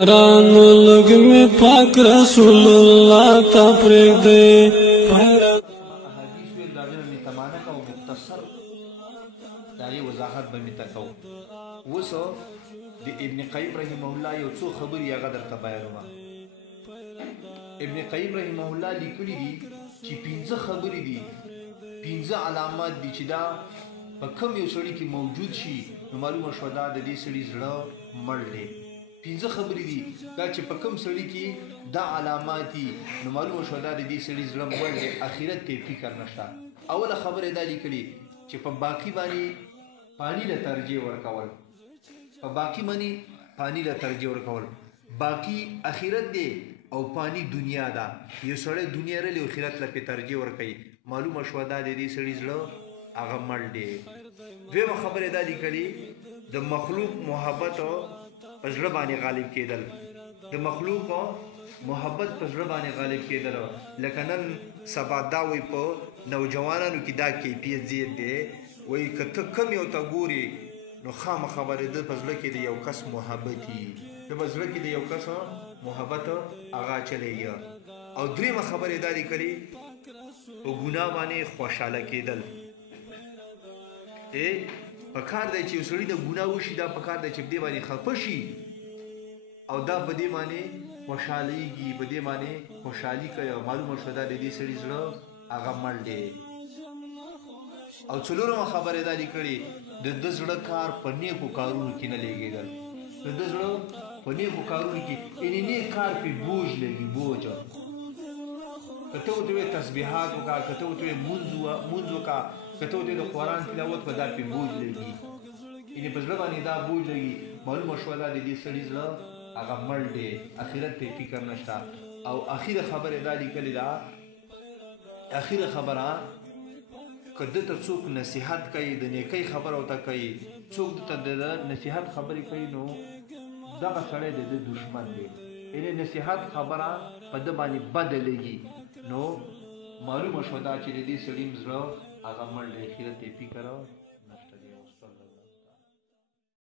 رانو لگ میں پاک رسول اللہ تفریق دے احادیث ویل داغه می تمانه کو مختصر دای وضاحت به می تکو وسو د ابن قیم رحمه الله یو څو خبري هغه درته بیانوم. ابن قیم رحمه الله لیکلی دي چې 15 خبري دي 15 علامات دي چې دا په کوم یو سړي کې موجود شي نو معلومه شو دا د دې سړي زړه مړ دی. 15 خبرې دي دا چې په کوم سړي کې دا علامات دي نو معلومه شو دا د دې سړي زړه مړ دی، اخرت ته فکر نشته. اوله خبره دا لیکلي چې په باقي باندې پانی له ترجیح ورکول، په باقي باندې پانی له ترجیح ورکول، باقي اخرت دی او پانی دنیا ده. یو سړی دنیا لري او اخرت له ترجیح ورکوي، معلومه شو دا د دې سړي زړه هغه مړ دی. دویمه خبره دا لیکلي د مخلوق محبت په زړه باندې غالب کېدل، د مخلوق محبت په زړه باندې غالب کېدل. لکه نن سبا دا وایي په نوجوانانو کې دا کیفیت زیات دی، وایي که ته کم یو ته ګورې نو خامخا به د په زړه کې د یو کس محبت وي، د په زړه کې د یو کس محبت هغه چلېږي. او درېیمه خبره دا لیکلي په ګناه باندې خوشحاله کېدل. پکار دی چې یو سړي د ګناه وشي، دا پکار دی چې په دې باندې خفه شي او دا په دې باندې خوشحالیږي، په دې باندې خوشحالي کوي او معلومه شوه دا د دې سړي زړه هغه مړ دی. او څلورمه خبره دا لیکلې د ده زړه کار په نیکو کارونو کې نه لګېدل، د ده زړه په نیکو کارونو کې یعنې نیک کار پې بوج لګي، بوج. که ته ورته وایې تسبیحات وکړه، که ته ورته وایې مونځ وکړه، که ته ورته د قرآن تلاوت په دا پې بوج لګي، یعنې په زړه باندې دا بوج لګي. معلومه شوه دا د دې سړي زړه هغه مړ دی، اخرت ته فکر نشته. او اخیره خبره دا لیکلې ده، اخیره خبره که ده ته څوک نصیحت کوي، د نیکۍ خبره ورته کوي، څوک ده ته د نصیحت خبرې کوي نو دغه سړی د ده دشمن دی، یعنې نصیحت خبره په ده باندې بده لګي نو معلومه شوه دا چې د دې سړي زړه هغه مړ دی، اخرت ته فکر